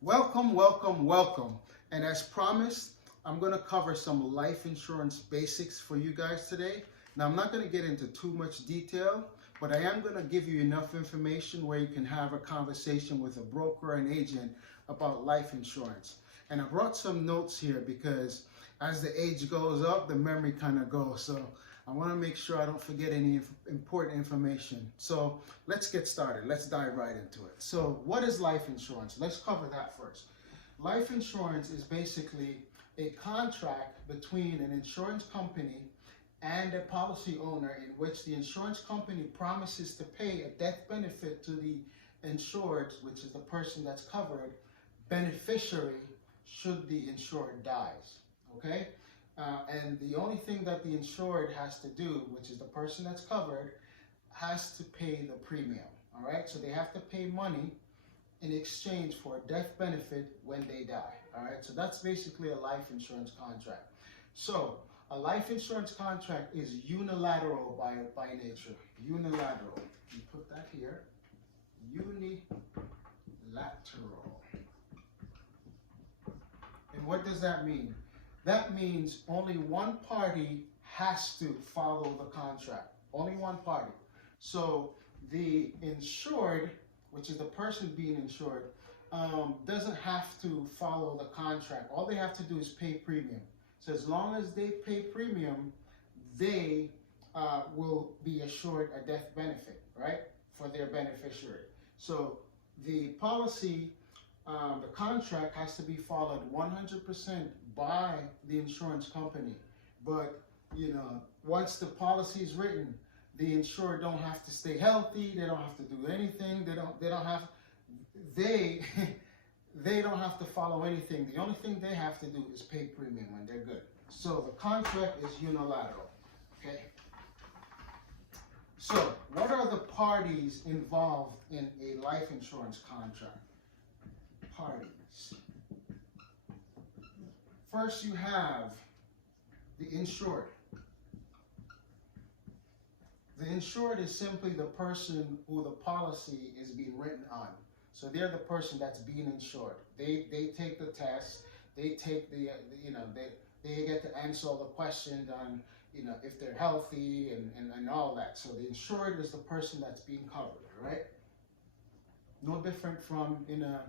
Welcome, welcome, welcome. And as promised, I'm going to cover some life insurance basics for you guys today. Now, I'm not going to get into too much detail, but I am going to give you enough information where you can have a conversation with a broker and agent about life insurance. And I brought some notes here because as the age goes up, the memory kind of goes. So I want to make sure I don't forget any important information. So let's get started. Let's dive right into it. So what is life insurance? Let's cover that first. Life insurance is basically a contract between an insurance company and a policy owner in which the insurance company promises to pay a death benefit to the insured, which is the person that's covered, beneficiary, should the insured dies. Okay? And the only thing that the insured has to do, which is the person that's covered, has to pay the premium. All right, so they have to pay money in exchange for a death benefit when they die. All right, so that's basically a life insurance contract. So a life insurance contract is unilateral by nature. Unilateral. You put that here. Unilateral. And what does that mean? That means only one party has to follow the contract. Only one party. So the insured, which is the person being insured, doesn't have to follow the contract. All they have to do is pay premium. So as long as they pay premium, they will be assured a death benefit, right, for their beneficiary. So the policy, the contract has to be followed 100% by the insurance company. But, you know, once the policy is written, the insured don't have to stay healthy. They don't have to do anything. They don't have to follow anything. The only thing they have to do is pay premium and they're good. So the contract is unilateral. Okay. So what are the parties involved in a life insurance contract? Parties. First, you have the insured. The insured is simply the person who the policy is being written on. So they're the person that's being insured. They take the test. They take the they get to answer all the questions on if they're healthy and all that. So the insured is the person that's being covered, right? No different from in a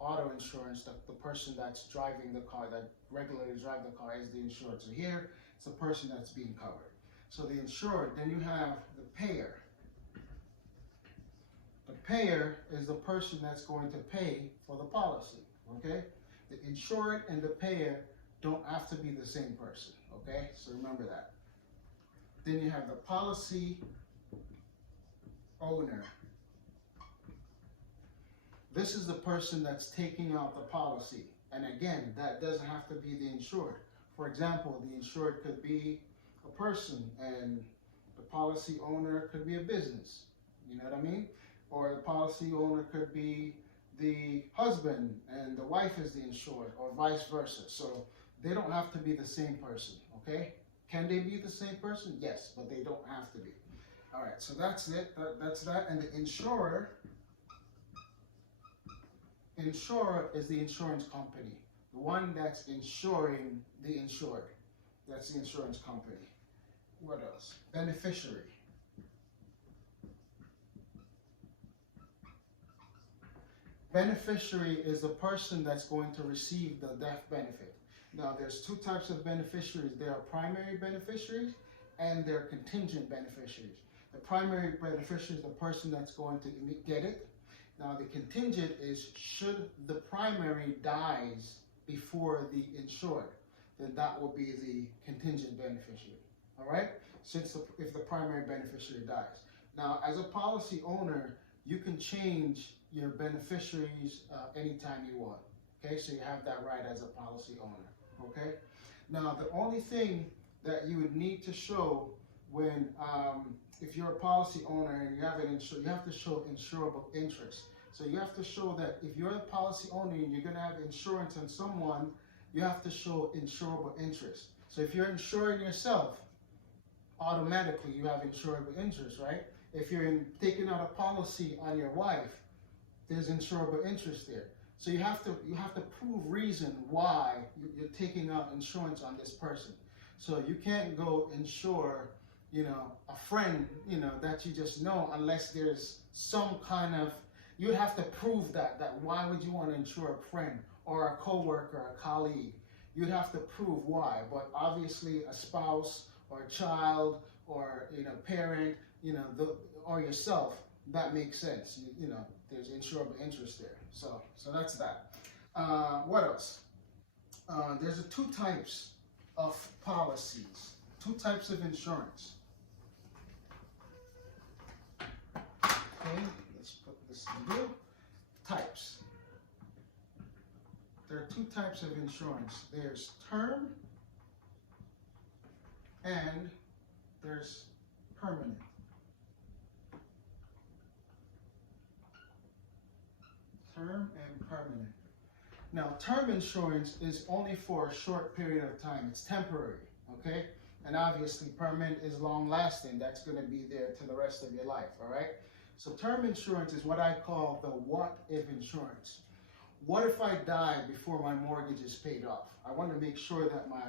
auto insurance, the person that's driving the car, that regularly drives the car, is the insured. So here, it's the person that's being covered. So the insured, then you have the payer. The payer is the person that's going to pay for the policy, okay? The insured and the payer don't have to be the same person, okay? So remember that. Then you have the policy owner. This is the person that's taking out the policy. And again, that doesn't have to be the insured. For example, the insured could be a person and the policy owner could be a business. You know what I mean? Or the policy owner could be the husband and the wife is the insured, or vice versa. So they don't have to be the same person, okay? Can they be the same person? Yes, but they don't have to be. All right, so that's it. That's that. And the insurer is the insurance company, the one that's insuring the insured. That's the insurance company. What else? Beneficiary. Beneficiary is the person that's going to receive the death benefit. Now, there's two types of beneficiaries. There are primary beneficiaries and there are contingent beneficiaries. The primary beneficiary is the person that's going to get it. Now, the contingent is should the primary dies before the insured, then that will be the contingent beneficiary. All right? If the primary beneficiary dies. Now, as a policy owner, you can change your beneficiaries anytime you want. Okay? So you have that right as a policy owner. Okay? Now, the only thing that you would need to show when if you're a policy owner and you have an you have to show insurable interest. So you have to show that if you're a policy owner and you're going to have insurance on someone, you have to show insurable interest. So if you're insuring yourself, automatically you have insurable interest, right? If you're taking out a policy on your wife, there's insurable interest there. So you have to prove reason why you're taking out insurance on this person. So you can't go insure, a friend, that you just know, unless there's some kind of, you'd have to prove that why would you want to insure a friend or a coworker, a colleague? You'd have to prove why. But obviously a spouse or a child or parent, or yourself, that makes sense. There's insurable interest there. So that's that. What else? There's two types of policies, two types of insurance. Okay, let's put this in blue. Types. There are two types of insurance. There's term and there's permanent. Term and permanent. Now, term insurance is only for a short period of time. It's temporary, okay? And obviously, permanent is long-lasting. That's going to be there to the rest of your life, all right? So term insurance is what I call the what-if insurance. What if I die before my mortgage is paid off? I want to make sure that my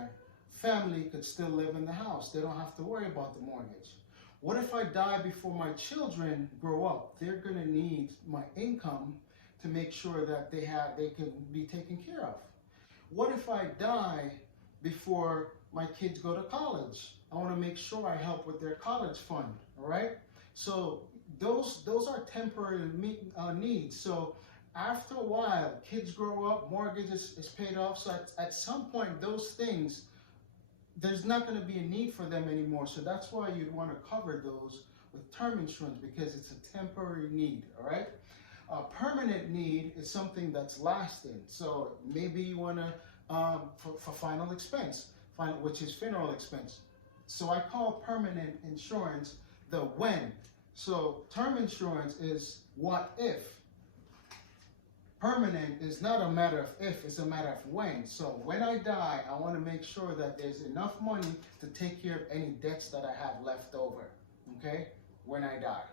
family could still live in the house. They don't have to worry about the mortgage. What if I die before my children grow up? They're going to need my income to make sure that they can be taken care of. What if I die before my kids go to college? I want to make sure I help with their college fund, all right? So those are temporary needs. So after a while, kids grow up, mortgage is paid off. So at some point, those things, there's not going to be a need for them anymore. So that's why you'd want to cover those with term insurance, because it's a temporary need, all right? A permanent need is something that's lasting. So maybe you want to, for final expense, which is funeral expense. So I call permanent insurance the when. So term insurance is what if. Permanent is not a matter of if, it's a matter of when. So when I die, I want to make sure that there's enough money to take care of any debts that I have left over, okay, when I die.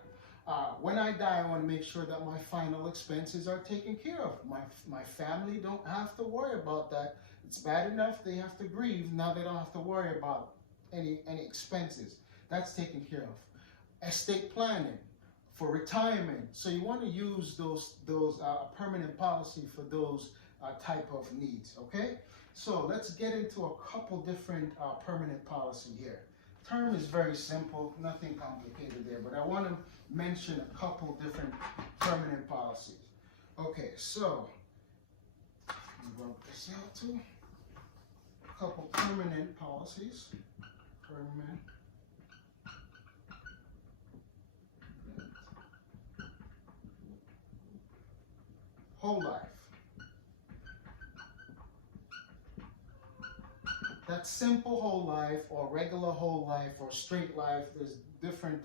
When I die, I want to make sure that my final expenses are taken care of. My family don't have to worry about that. It's bad enough they have to grieve. Now they don't have to worry about any expenses. That's taken care of. Estate planning for retirement. So you want to use those permanent policy for those type of needs. Okay. So let's get into a couple different permanent policy here. Term is very simple, nothing complicated there, but I want to mention a couple different permanent policies. Okay, so let me rub this out too. A couple permanent policies. Permanent. Whole life. That's simple whole life or regular whole life or straight life. There's different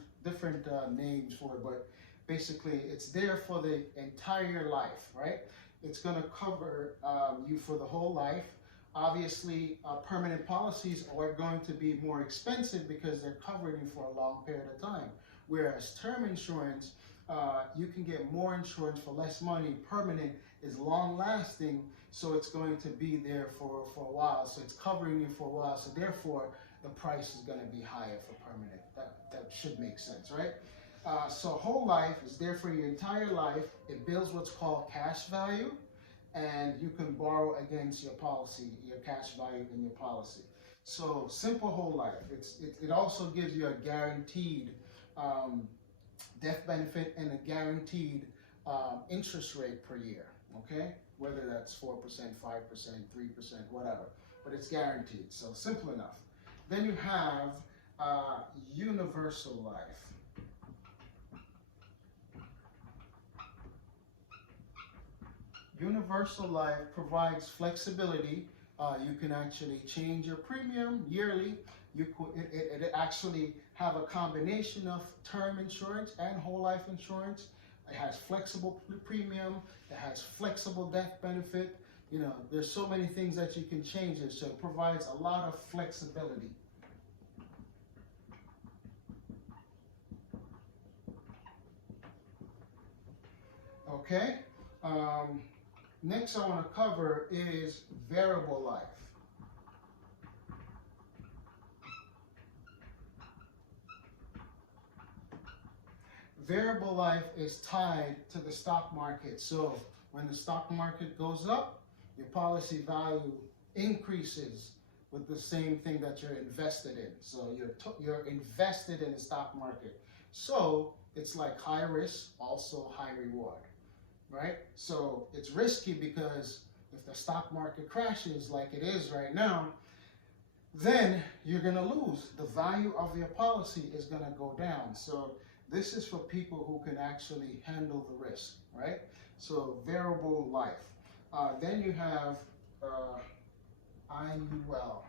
names for it, but basically it's there for the entire life, right? It's going to cover you for the whole life. Obviously, permanent policies are going to be more expensive because they're covering you for a long period of time. Whereas term insurance, you can get more insurance for less money. Permanent is long lasting, so it's going to be there for a while. So it's covering you for a while. So therefore, the price is going to be higher for permanent. That should make sense, right? So whole life is there for your entire life. It builds what's called cash value, and you can borrow against your policy, your cash value in your policy. So simple whole life. It also gives you a guaranteed death benefit and a guaranteed interest rate per year, okay? Whether that's 4%, 5%, 3%, whatever, but it's guaranteed, so simple enough. Then you have universal life. Universal life provides flexibility. You can actually change your premium yearly. It actually have a combination of term insurance and whole life insurance. It has flexible premium. It has flexible death benefit. You know, there's so many things that you can change it. So it provides a lot of flexibility. Okay, Next I want to cover is variable life. Variable life is tied to the stock market. So when the stock market goes up, your policy value increases with the same thing that you're invested in. So you're invested in the stock market. So it's like high risk, also high reward, right? So it's risky because if the stock market crashes like it is right now, then you're going to lose. The value of your policy is going to go down. So this is for people who can actually handle the risk, right? So variable life. Then you have IUL,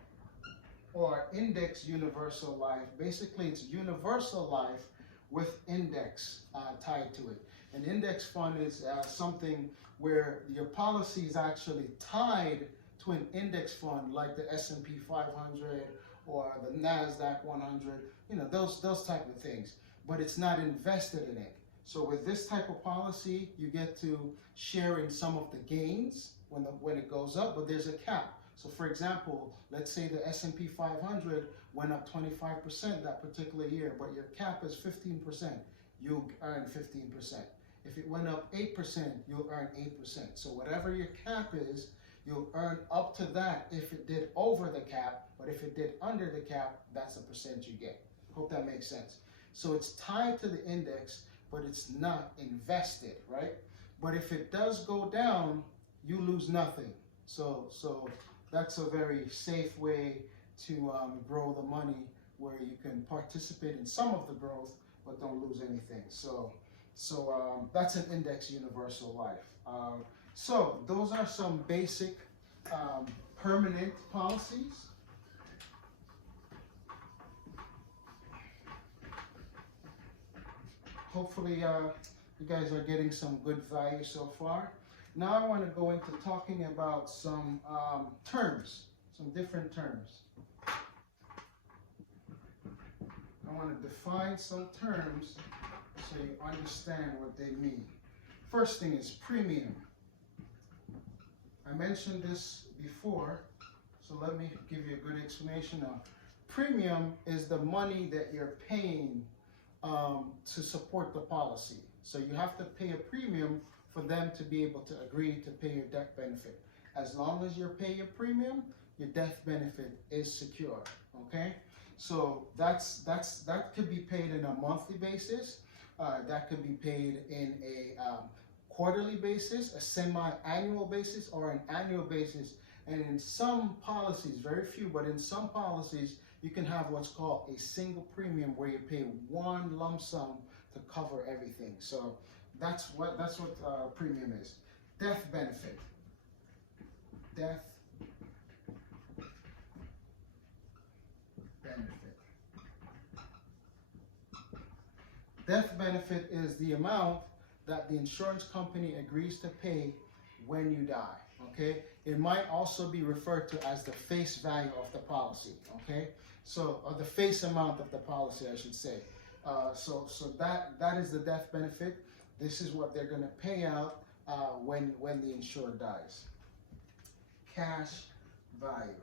or Index Universal Life. Basically, it's universal life with index tied to it. An index fund is something where your policy is actually tied to an index fund like the S&P 500 or the NASDAQ 100, you know, those type of things. But it's not invested in it. So with this type of policy, you get to share in some of the gains when it goes up, but there's a cap. So for example, let's say the S&P 500 went up 25% that particular year, but your cap is 15%, you'll earn 15%. If it went up 8%, you'll earn 8%. So whatever your cap is, you'll earn up to that if it did over the cap, but if it did under the cap, that's the percent you get. Hope that makes sense. So it's tied to the index, but it's not invested, right? But if it does go down, you lose nothing. So that's a very safe way to grow the money, where you can participate in some of the growth, but don't lose anything. So that's an Index Universal Life. So those are some basic permanent policies. Hopefully you guys are getting some good value so far. Now I want to go into talking about some terms, some different terms. I want to define some terms so you understand what they mean. First thing is premium. I mentioned this before, so let me give you a good explanation now. Premium is the money that you're paying to support the policy. So you have to pay a premium for them to be able to agree to pay your death benefit. As long as you're paying a premium, your death benefit is secure, okay? So that could be paid in a monthly basis. That could be paid in a quarterly basis, a semi-annual basis, or an annual basis. And in some policies, very few, but in some policies, you can have what's called a single premium, where you pay one lump sum to cover everything. So that's what premium is. Death benefit. Death benefit. Death benefit is the amount that the insurance company agrees to pay when you die, okay? It might also be referred to as the face value of the policy, okay? So, or the face amount of the policy, I should say. So that is the death benefit. This is what they're going to pay out when the insured dies. Cash value.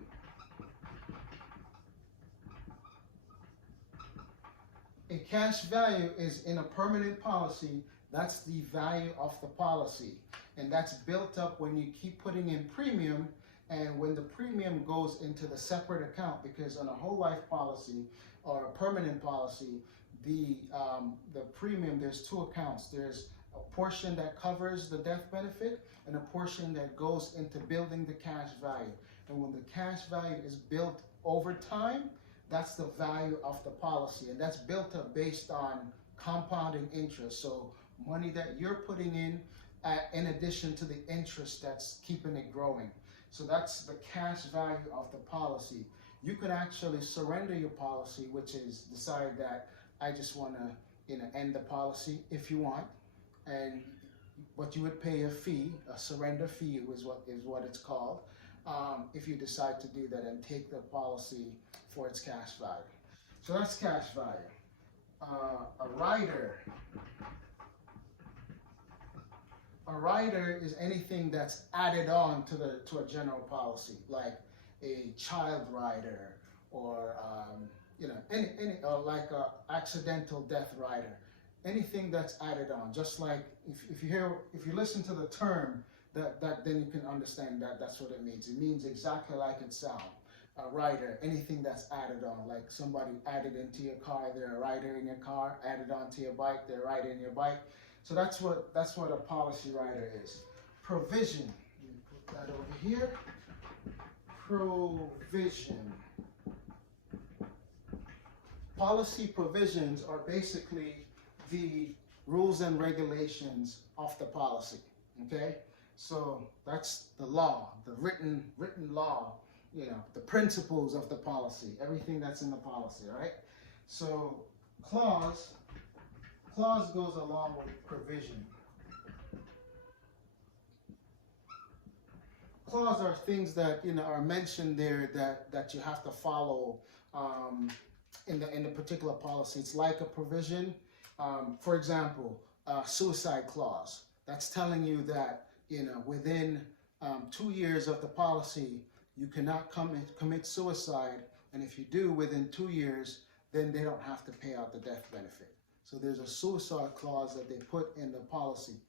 A cash value is in a permanent policy. That's the value of the policy. And that's built up when you keep putting in premium, and when the premium goes into the separate account, because on a whole life policy or a permanent policy, the premium, there's two accounts. There's a portion that covers the death benefit and a portion that goes into building the cash value. And when the cash value is built over time, that's the value of the policy. And that's built up based on compounding interest. So money that you're putting in addition to the interest that's keeping it growing. So that's the cash value of the policy. You could actually surrender your policy, which is decide that I just want to end the policy if you want, but you would pay a fee, a surrender fee is what it's called, if you decide to do that and take the policy for its cash value. So that's cash value. A rider. A rider is anything that's added on to a general policy, like a child rider, or any like a accidental death rider. Anything that's added on, just like if you listen to the term, that then you can understand that that's what it means. It means exactly like it sounds. A rider, anything that's added on, like somebody added into your car, they're a rider in your car, added onto your bike, they're a rider in your bike. So that's what a policy rider is. Provision, let me put that over here. Provision. Policy provisions are basically the rules and regulations of the policy. Okay, so that's the law, the written law. The principles of the policy, everything that's in the policy, right? So clause goes along with provision. Clause are things that are mentioned there that you have to follow in the particular policy. It's like a provision. For example, suicide clause. That's telling you that within 2 years of the policy, you cannot commit suicide, and if you do within 2 years, then they don't have to pay out the death benefit. So there's a suicide clause that they put in the policy.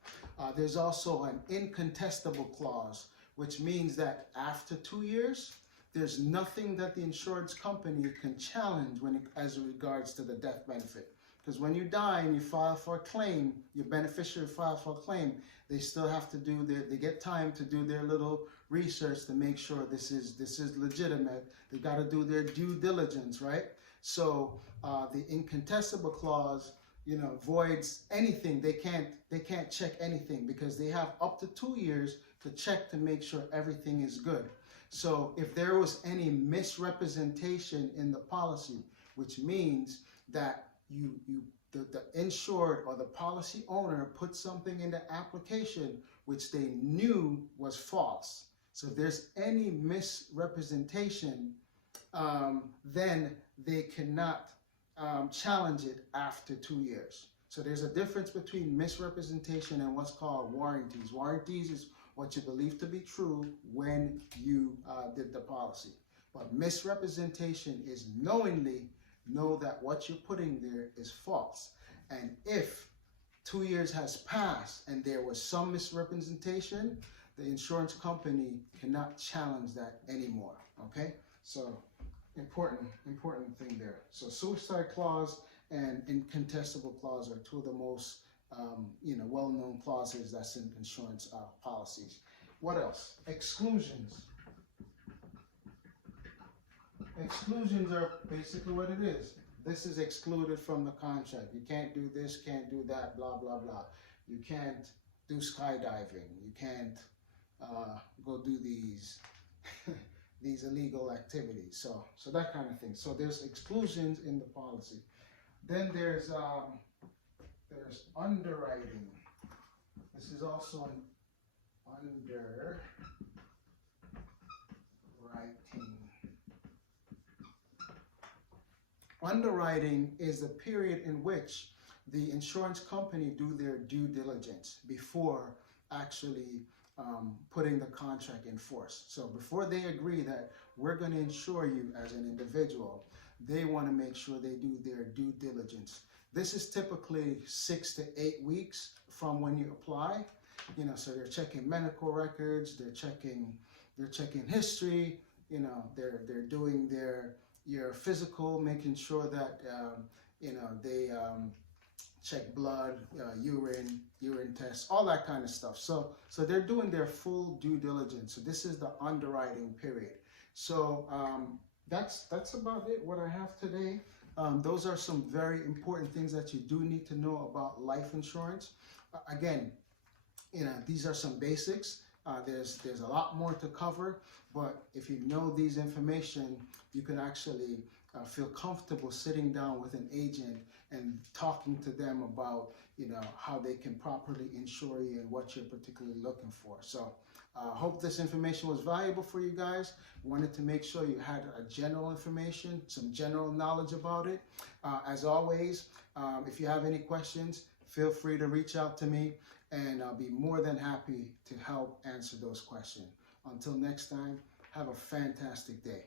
There's also an incontestable clause, which means that after 2 years, there's nothing that the insurance company can challenge as regards to the death benefit. Because when you die and you file for a claim, your beneficiary file for a claim, they still have to they get time to do their little research to make sure this is legitimate. They got to do their due diligence, right? So the incontestable clause, voids anything. They can't check anything because they have up to 2 years to check to make sure everything is good. So if there was any misrepresentation in the policy, which means that the insured or the policy owner put something in the application which they knew was false. So if there's any misrepresentation, then they cannot challenge it after 2 years. So there's a difference between misrepresentation and what's called warranties. Warranties is what you believe to be true when you did the policy. But misrepresentation is knowingly know that what you're putting there is false. And if 2 years has passed and there was some misrepresentation, the insurance company cannot challenge that anymore. Okay, so important thing there. So suicide clause and incontestable clause are two of the most well-known clauses that's in insurance policies. What else? Exclusions. Exclusions are basically what it is. This is excluded from the contract. You can't do this, can't do that, blah, blah, blah. You can't do skydiving. You can't go do these these illegal activities. So that kind of thing. So there's exclusions in the policy. Then there's underwriting. This is also an underwriting. Underwriting is the period in which the insurance company do their due diligence before actually putting the contract in force. So before they agree that we're going to insure you as an individual, they want to make sure they do their due diligence. This is typically 6 to 8 weeks from when you apply. So they're checking medical records, they're checking history, they're doing your physical, making sure that they check blood, urine tests, all that kind of stuff. So they're doing their full due diligence. So this is the underwriting period. So that's about it, what I have today. Those are some very important things that you do need to know about life insurance. Again, these are some basics. There's a lot more to cover, but if you know these information, you can actually feel comfortable sitting down with an agent and talking to them about how they can properly insure you and what you're particularly looking for. So I hope this information was valuable for you guys. Wanted to make sure you had a general information, some general knowledge about it. As always, if you have any questions, feel free to reach out to me. and I'll be more than happy to help answer those questions. Until next time, have a fantastic day.